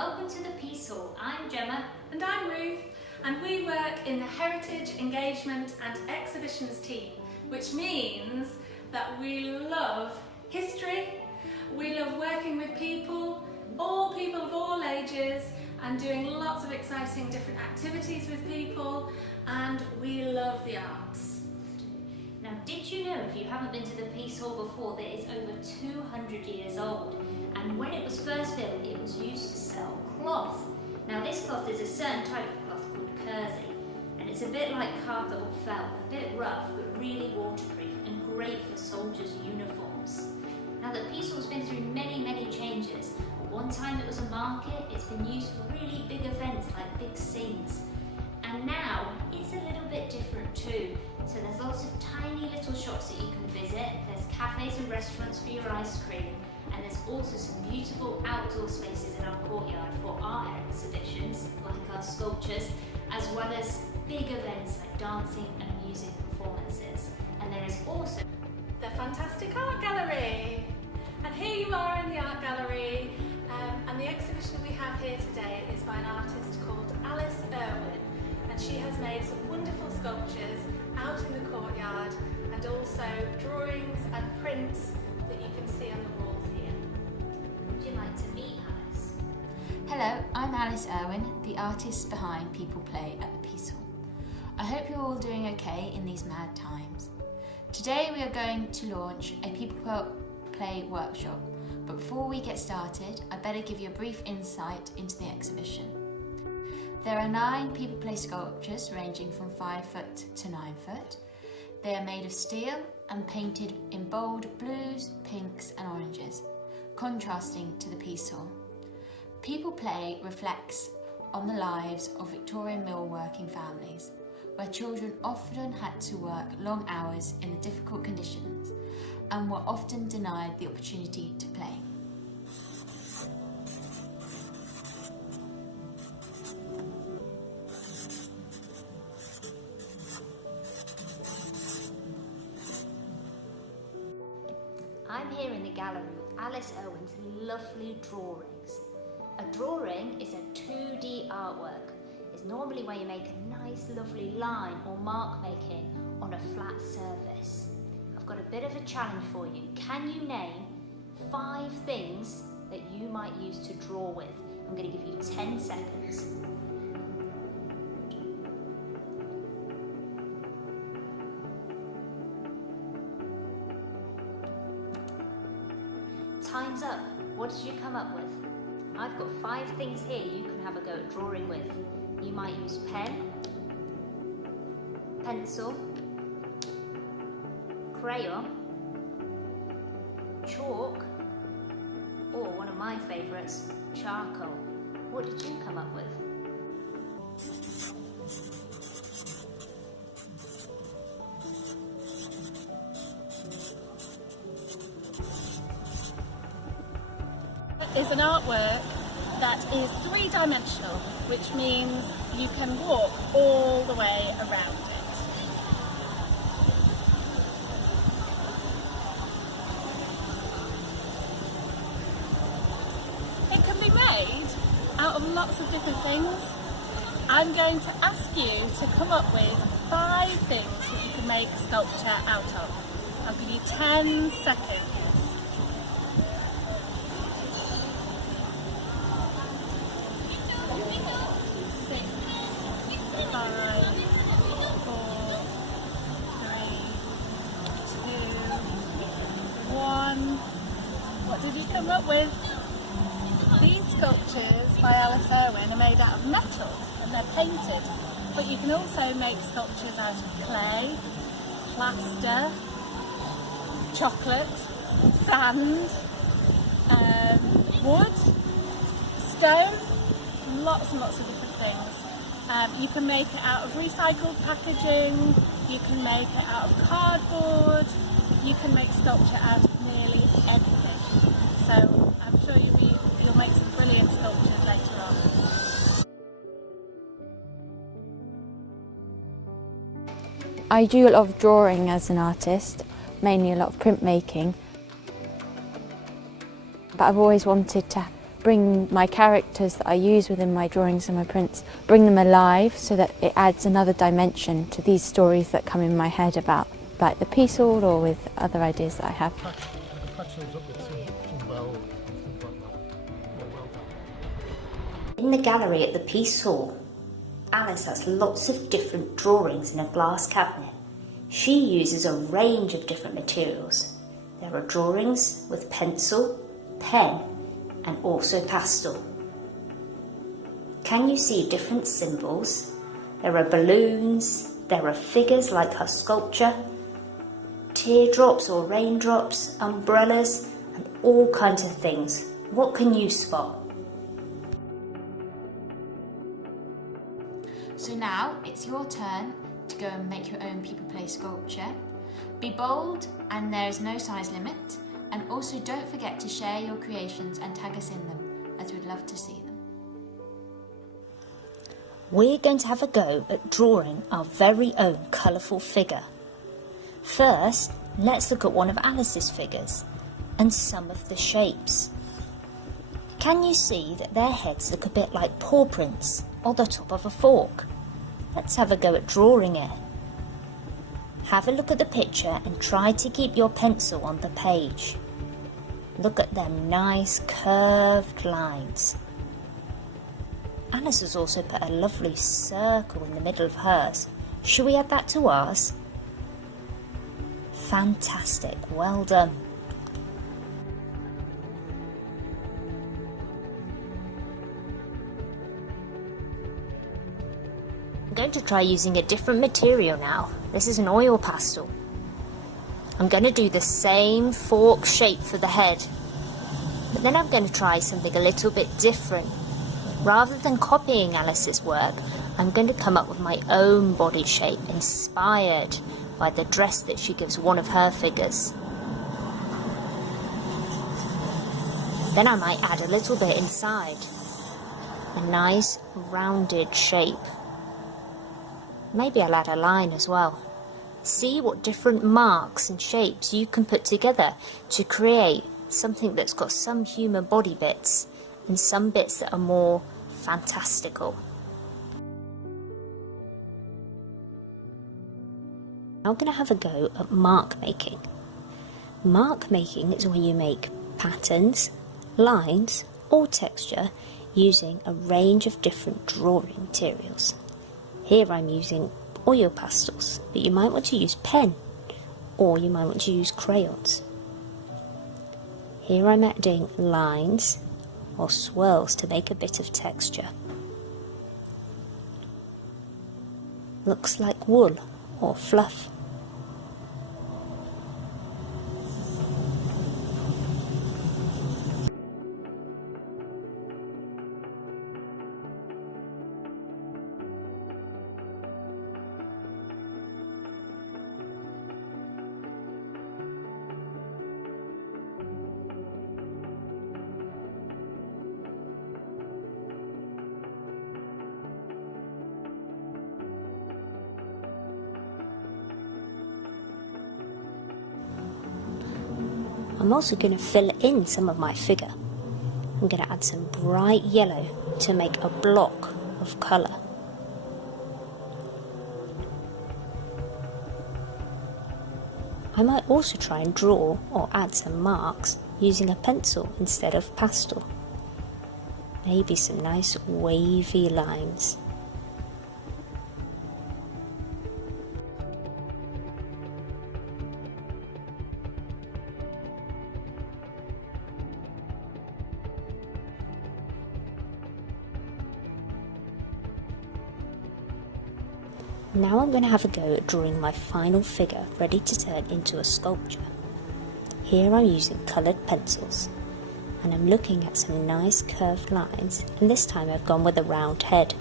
welcome to the Peace Hall. I'm Gemma. And I'm Ruth, and we work in the Heritage, Engagement and Exhibitions team, which means that we love history, we love working with people of all ages, and doing lots of exciting different activities with people, and we love the arts. Now, did you know, if you haven't been to the Peace Hall before, that it's over 200 years old? And when it was first built, it was used to sell cloth. Now, this cloth is a certain type of cloth called kersey, and it's a bit like carpet or felt, a bit rough, but really waterproof and great for soldiers' uniforms. Now, the Peace Hall's been through many changes. At one time it was a market, it's been used for really big events like big sings. And now it's a little bit different too. So there's lots of tiny little shops that you can visit, there's cafes and restaurants for your ice cream, and there's also some beautiful outdoor spaces in our courtyard for art exhibitions, like our sculptures, as well as big events like dancing and music performances. And there is also the fantastic art gallery. And here you are in the art gallery, and the exhibition we have here today is by an artist called Alice Irwin, and she has made some wonderful sculptures out in the courtyard, and also drawings and prints that you can see on the walls here. Would you like to meet Alice? Hello, I'm Alice Irwin, the artist behind People Play at the Peace Hall. I hope you're all doing okay in these mad times. Today we are going to launch a People Play workshop, but before we get started, I better give you a brief insight into the exhibition. There are 9 People Play sculptures ranging from 5 foot to 9 foot. They are made of steel and painted in bold blues, pinks and oranges, contrasting to the Peace Hall. People Play reflects on the lives of Victorian mill working families, where children often had to work long hours in the difficult conditions and were often denied the opportunity to play. I'm here in the gallery with Alice Irwin's lovely drawings. A drawing is a 2D artwork. It's normally where you make a nice lovely line or mark making on a flat surface. I've got a bit of a challenge for you. Can you name 5 things that you might use to draw with? I'm going to give you 10 seconds. Time's up. What did you come up with? I've got 5 things here you can have a go at drawing with. You might use pen, pencil, crayon, chalk, or one of my favourites, charcoal. What did you come up with? Is an artwork that is 3-dimensional, which means you can walk all the way around it. It can be made out of lots of different things. I'm going to ask you to come up with 5 things that you can make sculpture out of. I'll give you 10 seconds. 5, 4, 3, 2, 1. What did you come up with? These sculptures by Alice Irwin are made out of metal and they're painted, but you can also make sculptures out of clay, plaster, chocolate, sand, wood, stone, lots and lots of different things. You can make it out of recycled packaging, you can make it out of cardboard, you can make sculpture out of nearly everything. So I'm sure you'll make some brilliant sculptures later on. I do a lot of drawing as an artist, mainly a lot of printmaking. But I've always wanted to bring my characters that I use within my drawings and my prints, bring them alive so that it adds another dimension to these stories that come in my head about like the Peace Hall or with other ideas that I have. In the gallery at the Peace Hall, Alice has lots of different drawings in a glass cabinet. She uses a range of different materials. There are drawings with pencil, pen, and also pastel. Can you see different symbols? There are balloons, there are figures like her sculpture, teardrops or raindrops, umbrellas, and all kinds of things. What can you spot? So now it's your turn to go and make your own people play sculpture. Be bold, and there is no size limit. And also don't forget to share your creations and tag us in them, as we'd love to see them. We're going to have a go at drawing our very own colourful figure. First, let's look at one of Alice's figures and some of the shapes. Can you see that their heads look a bit like paw prints or the top of a fork? Let's have a go at drawing it. Have a look at the picture and try to keep your pencil on the page. Look at them nice curved lines. Alice has also put a lovely circle in the middle of hers. Shall we add that to ours? Fantastic, well done. I'm going to try using a different material now. This is an oil pastel. I'm going to do the same fork shape for the head, but then I'm going to try something a little bit different. Rather than copying Alice's work, I'm going to come up with my own body shape inspired by the dress that she gives one of her figures. Then I might add a little bit inside. A nice rounded shape. Maybe I'll add a line as well. See what different marks and shapes you can put together to create something that's got some human body bits and some bits that are more fantastical. Now I'm going to have a go at mark making. Mark making is when you make patterns, lines or texture using a range of different drawing materials. Here I'm using oil pastels, but you might want to use pen or you might want to use crayons. Here I'm adding lines or swirls to make a bit of texture. Looks like wool or fluff. I'm also going to fill in some of my figure. I'm going to add some bright yellow to make a block of colour. I might also try and draw or add some marks using a pencil instead of pastel. Maybe some nice wavy lines. Now I'm going to have a go at drawing my final figure ready to turn into a sculpture. Here I'm using coloured pencils and I'm looking at some nice curved lines, and this time I've gone with a round head.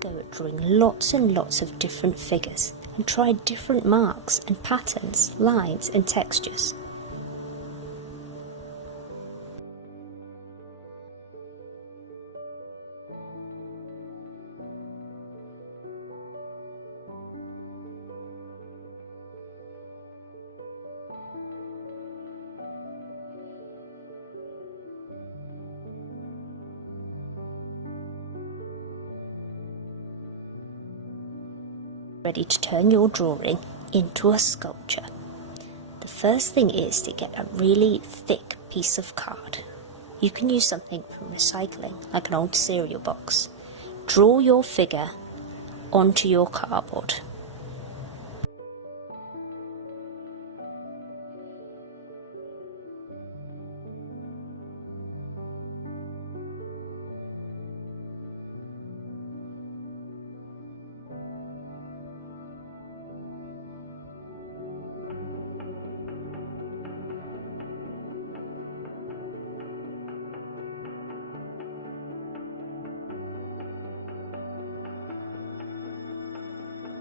Go at drawing lots and lots of different figures and try different marks and patterns, lines and textures. Ready to turn your drawing into a sculpture. The first thing is to get a really thick piece of card. You can use something from recycling, like an old cereal box. Draw your figure onto your cardboard.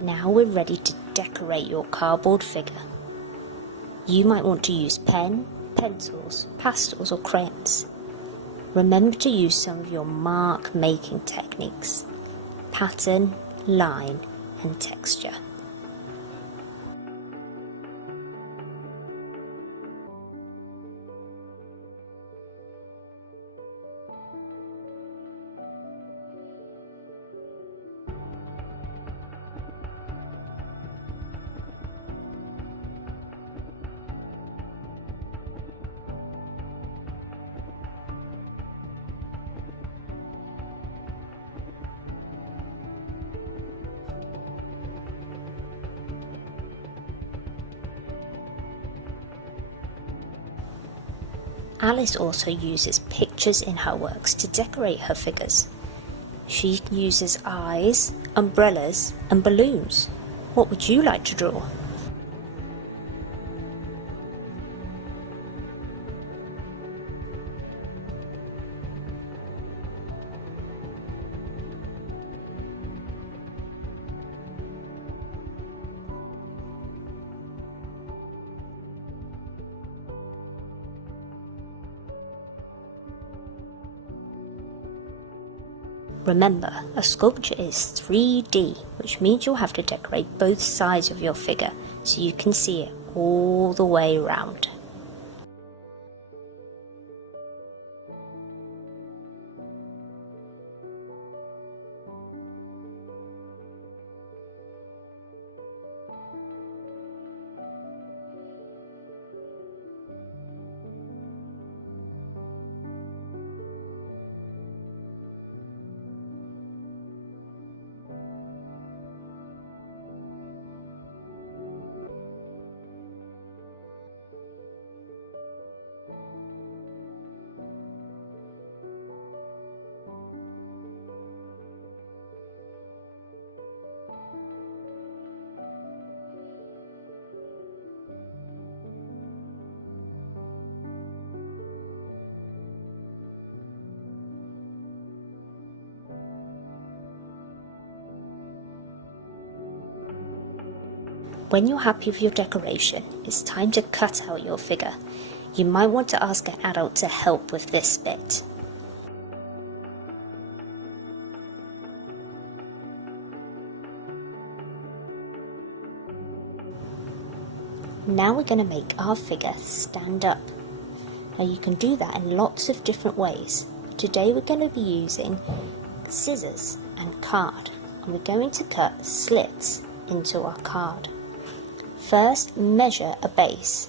Now we're ready to decorate your cardboard figure. You might want to use pen, pencils, pastels or crayons. Remember to use some of your mark making techniques: pattern, line and texture. Alice also uses pictures in her works to decorate her figures. She uses eyes, umbrellas and balloons. What would you like to draw? Remember, a sculpture is 3D, which means you'll have to decorate both sides of your figure so you can see it all the way around. When you're happy with your decoration, it's time to cut out your figure. You might want to ask an adult to help with this bit. Now we're going to make our figure stand up. Now you can do that in lots of different ways. Today we're going to be using scissors and card, and we're going to cut slits into our card. First, measure a base.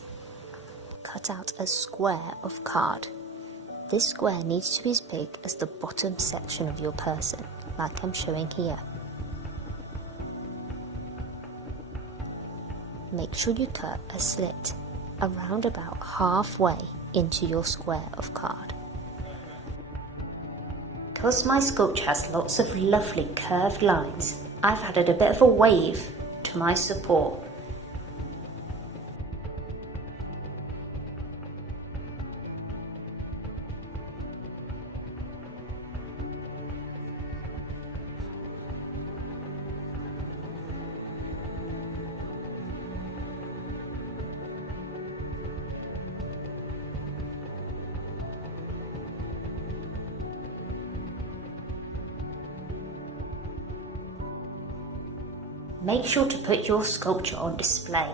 Cut out a square of card. This square needs to be as big as the bottom section of your person, like I'm showing here. Make sure you cut a slit around about halfway into your square of card. Because my sculpture has lots of lovely curved lines, I've added a bit of a wave to my support. Make sure to put your sculpture on display.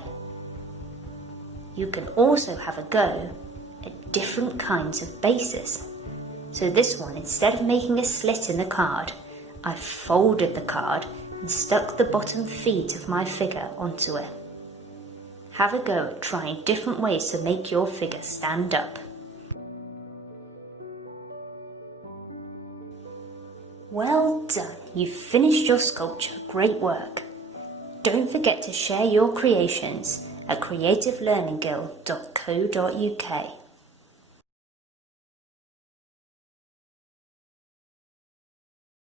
You can also have a go at different kinds of bases. So this one, instead of making a slit in the card, I've folded the card and stuck the bottom feet of my figure onto it. Have a go at trying different ways to make your figure stand up. Well done, you've finished your sculpture, great work. Don't forget to share your creations at creativelearningguild.co.uk.